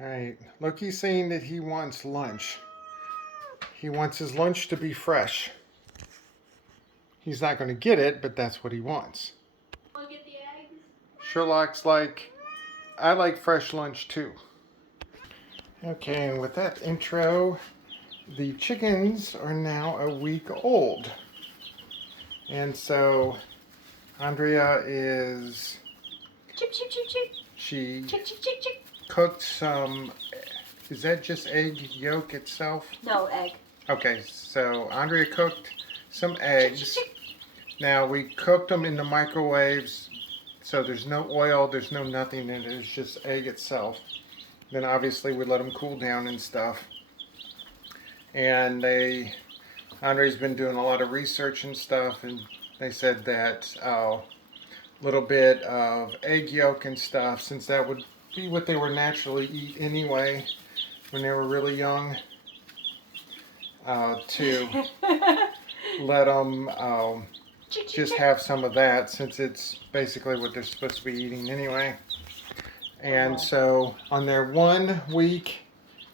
All right, Loki's saying that he wants lunch. He wants his lunch to be fresh. He's not going to get it, but that's what he wants. Want to get the eggs? Sherlock's like, I like fresh lunch too. Okay, and with that intro, the chickens are now a week old. And so Andrea is, Chip, chip, chip, chip. she Chip, chip, chip, chip. cooked some, is that just egg yolk itself? No, egg. Okay, so Andrea cooked some eggs. Chip, chip, chip. Now we cooked them in the microwaves, so there's no oil, there's no nothing in it, it's just egg itself. Then obviously we let them cool down and stuff. And Andre's been doing a lot of research and stuff, and they said that a little bit of egg yolk and stuff, since that would be what they would naturally eat anyway when they were really young, to let them just have some of that, since it's basically what they're supposed to be eating anyway. And so on their 1 week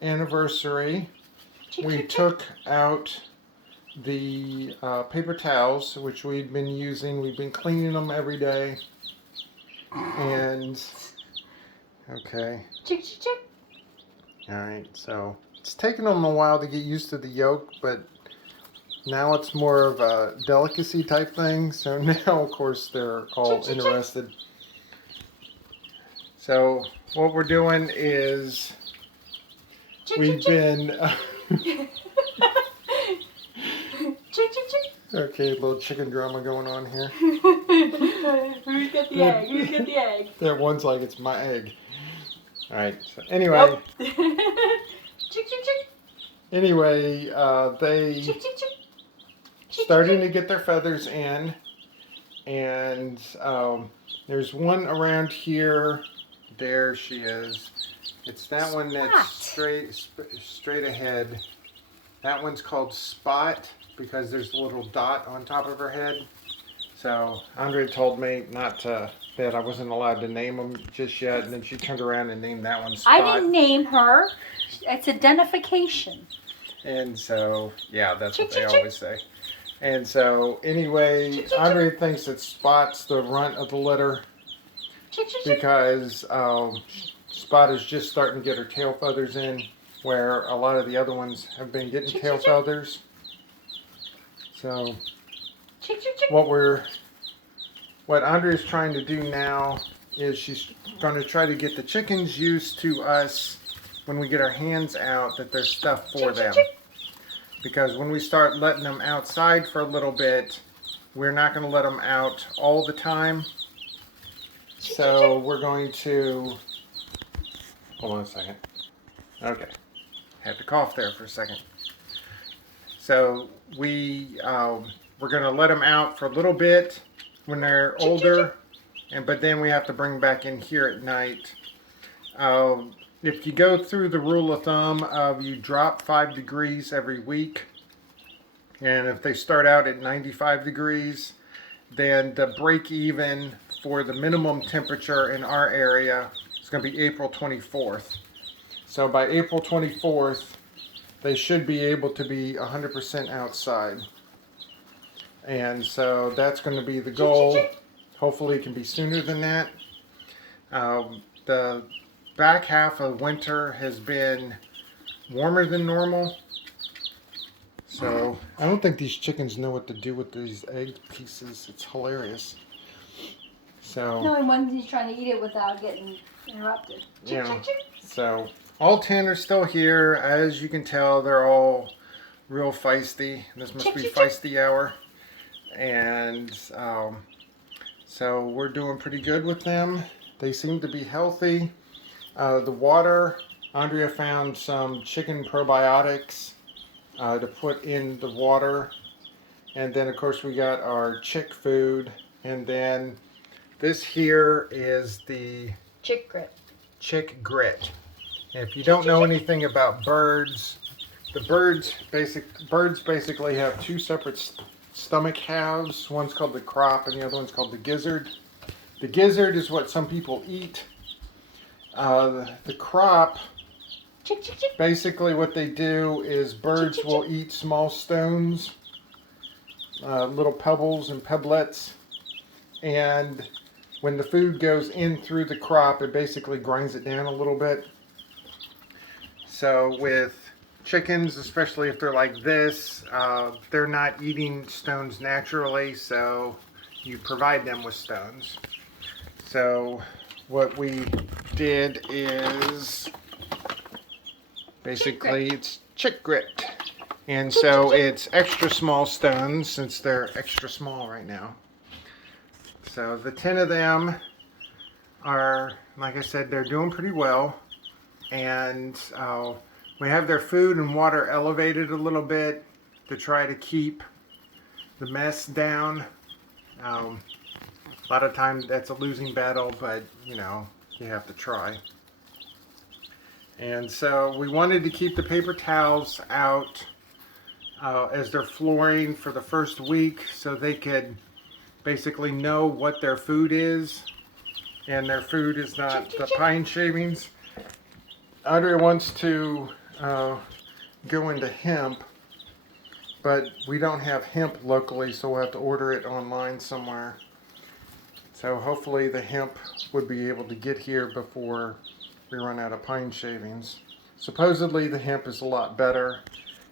anniversary, we took out the paper towels, which we'd been using. We've been cleaning them every day. And, okay. Chick, chick, chick. Alright, so it's taken them a while to get used to the yolk, but now it's more of a delicacy type thing. So now, of course, they're all interested. So what we're doing is we've been okay, a little chicken drama going on here. Who's got the egg? Who's got the egg? That one's like, it's my egg. Alright, so anyway. Chick, chick, chick. Anyway, they Chick, chick, chick. starting to get their feathers in. And there's one around here. There she is. It's that one that's straight ahead. That one's called Spot because there's a little dot on top of her head. So Andrea told me that I wasn't allowed to name them just yet, and then she turned around and named that one Spot. I didn't name her. It's identification. And so, yeah, that's what they always say. And so, anyway, Andrea thinks that Spot's the runt of the litter because Spot is just starting to get her tail feathers in, where a lot of the other ones have been getting tail feathers. So, what Andrea's trying to do now is she's going to try to get the chickens used to us when we get our hands out, that there's stuff for them. Because when we start letting them outside for a little bit, we're not going to let them out all the time. So we're going to, hold on a second. Okay, had to cough there for a second. So we're going to let them out for a little bit when they're older, but then we have to bring them back in here at night. If you go through the rule of thumb of you drop 5 degrees every week, and if they start out at 95 degrees, then the break even for the minimum temperature in our area is going to be April 24th. So by April 24th, they should be able to be 100% outside. And so that's going to be the goal. Hopefully it can be sooner than that. The back half of winter has been warmer than normal. So I don't think these chickens know what to do with these egg pieces. It's hilarious. So no, and one's trying to eat it without getting interrupted. Yeah. So all 10 are still here. As you can tell, they're all real feisty. This must be feisty hour. And so we're doing pretty good with them. They seem to be healthy. The water, Andrea found some chicken probiotics to put in the water. And then, of course, we got our chick food. And then this here is the chick grit. Chick grit. And if you don't know anything about birds, the birds basically have 2 separate stomach halves. One's called the crop and the other one's called the gizzard. The gizzard is what some people eat. The crop Chick, chick, chick. Basically what they do is birds will eat small stones, little pebbles and pebblets, and when the food goes in through the crop, it basically grinds it down a little bit. So with chickens, especially if they're like this, they're not eating stones naturally, so you provide them with stones. So what we did is basically it's chick grit. And so it's extra small stones since they're extra small right now. So the 10 of them are, like I said, they're doing pretty well. And we have their food and water elevated a little bit to try to keep the mess down. A lot of times that's a losing battle, but you know, you have to try. And so we wanted to keep the paper towels out as they're flooring for the first week so they could basically know what their food is. And their food is not the pine shavings. Andrea wants to go into hemp, but we don't have hemp locally, so we'll have to order it online somewhere. So hopefully the hemp would be able to get here before we run out of pine shavings. Supposedly the hemp is a lot better,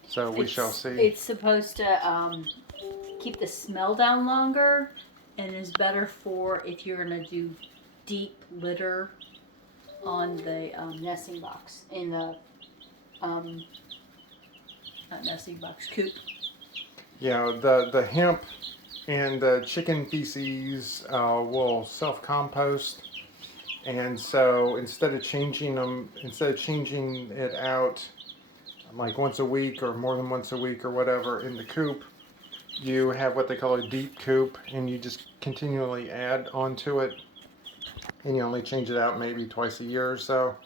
so we shall see. It's supposed to keep the smell down longer and is better for if you're going to do deep litter on the nesting box, in the not nesting box, coop. Yeah, the hemp and the chicken feces will self-compost, and so instead of changing it out like once a week or more than once a week or whatever in the coop, you have what they call a deep coop, and you just continually add onto it, and you only change it out maybe twice a year or so.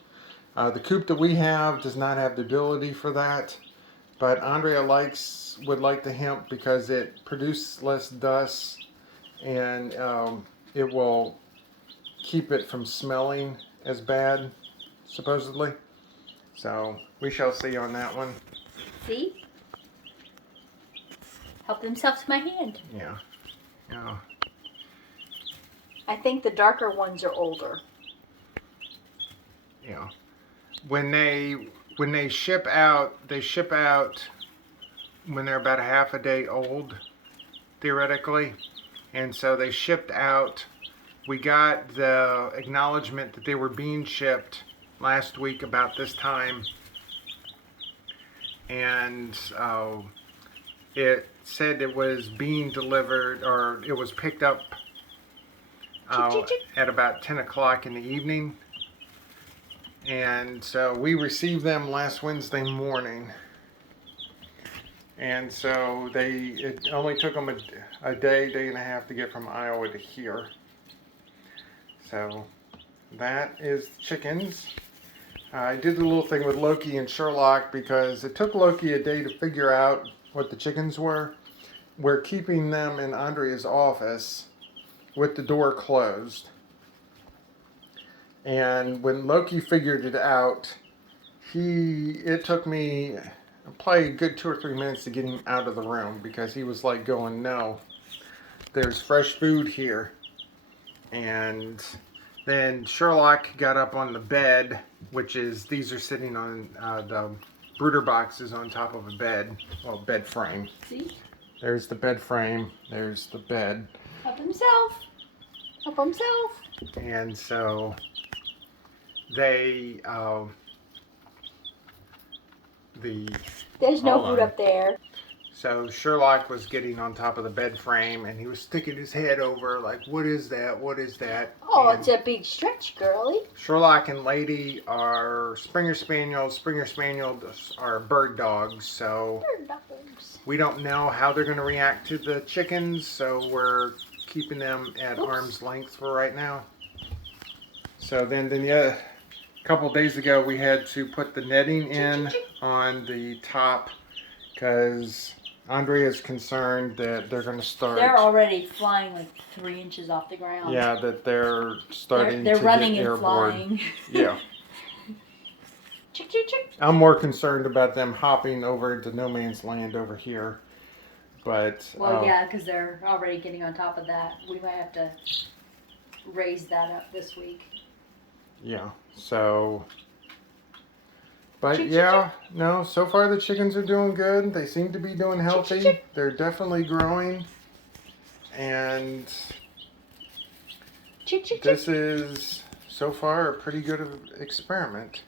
The coop that we have does not have the ability for that, but Andrea would like the hemp because it produces less dust, and it will keep it from smelling as bad, supposedly. So we shall see on that one. See? Help themselves to my hand. Yeah. Yeah. I think the darker ones are older. Yeah. When they ship out when they're about a half a day old, theoretically. And so they shipped out. We got the acknowledgement that they were being shipped last week about this time. And it said it was being delivered, or it was picked up at about 10 o'clock in the evening. And so we received them last Wednesday morning. And so it only took them a day and a half to get from Iowa to here. So that is chickens. I did a little thing with Loki and Sherlock because it took Loki a day to figure out what the chickens were. We're keeping them in Andrea's office with the door closed. And when Loki figured it out, it took me probably a good 2 or 3 minutes to get him out of the room because he was like going, no, there's fresh food here. And then Sherlock got up on the bed, these are sitting on the brooder boxes on top of a bed, well, bed frame. See? There's the bed frame, there's the bed. Help himself. Help himself. And so they, There's no food up there. So Sherlock was getting on top of the bed frame and he was sticking his head over like, what is that? What is that? Oh, and it's a big stretch, girlie. Sherlock and Lady are Springer Spaniels. Springer Spaniels are bird dogs. So Bird dogs. we don't know how they're going to react to the chickens. So we're keeping them at arm's length for right now. So then a couple days ago we had to put the netting in on the top because Andrea is concerned that they're going to start. They're already flying like 3 inches off the ground. Yeah, that they're starting they're to running get and airborne. flying. Yeah. Chick, chick, chick. I'm more concerned about them hopping over to no man's land over here. But Well, yeah, because they're already getting on top of that. We might have to raise that up this week. yeah, so. But Chick, chick, yeah, no, so far the chickens are doing good. They seem to be doing healthy. chick. They're definitely growing. And Chick, chick, chick. this is so far a pretty good experiment.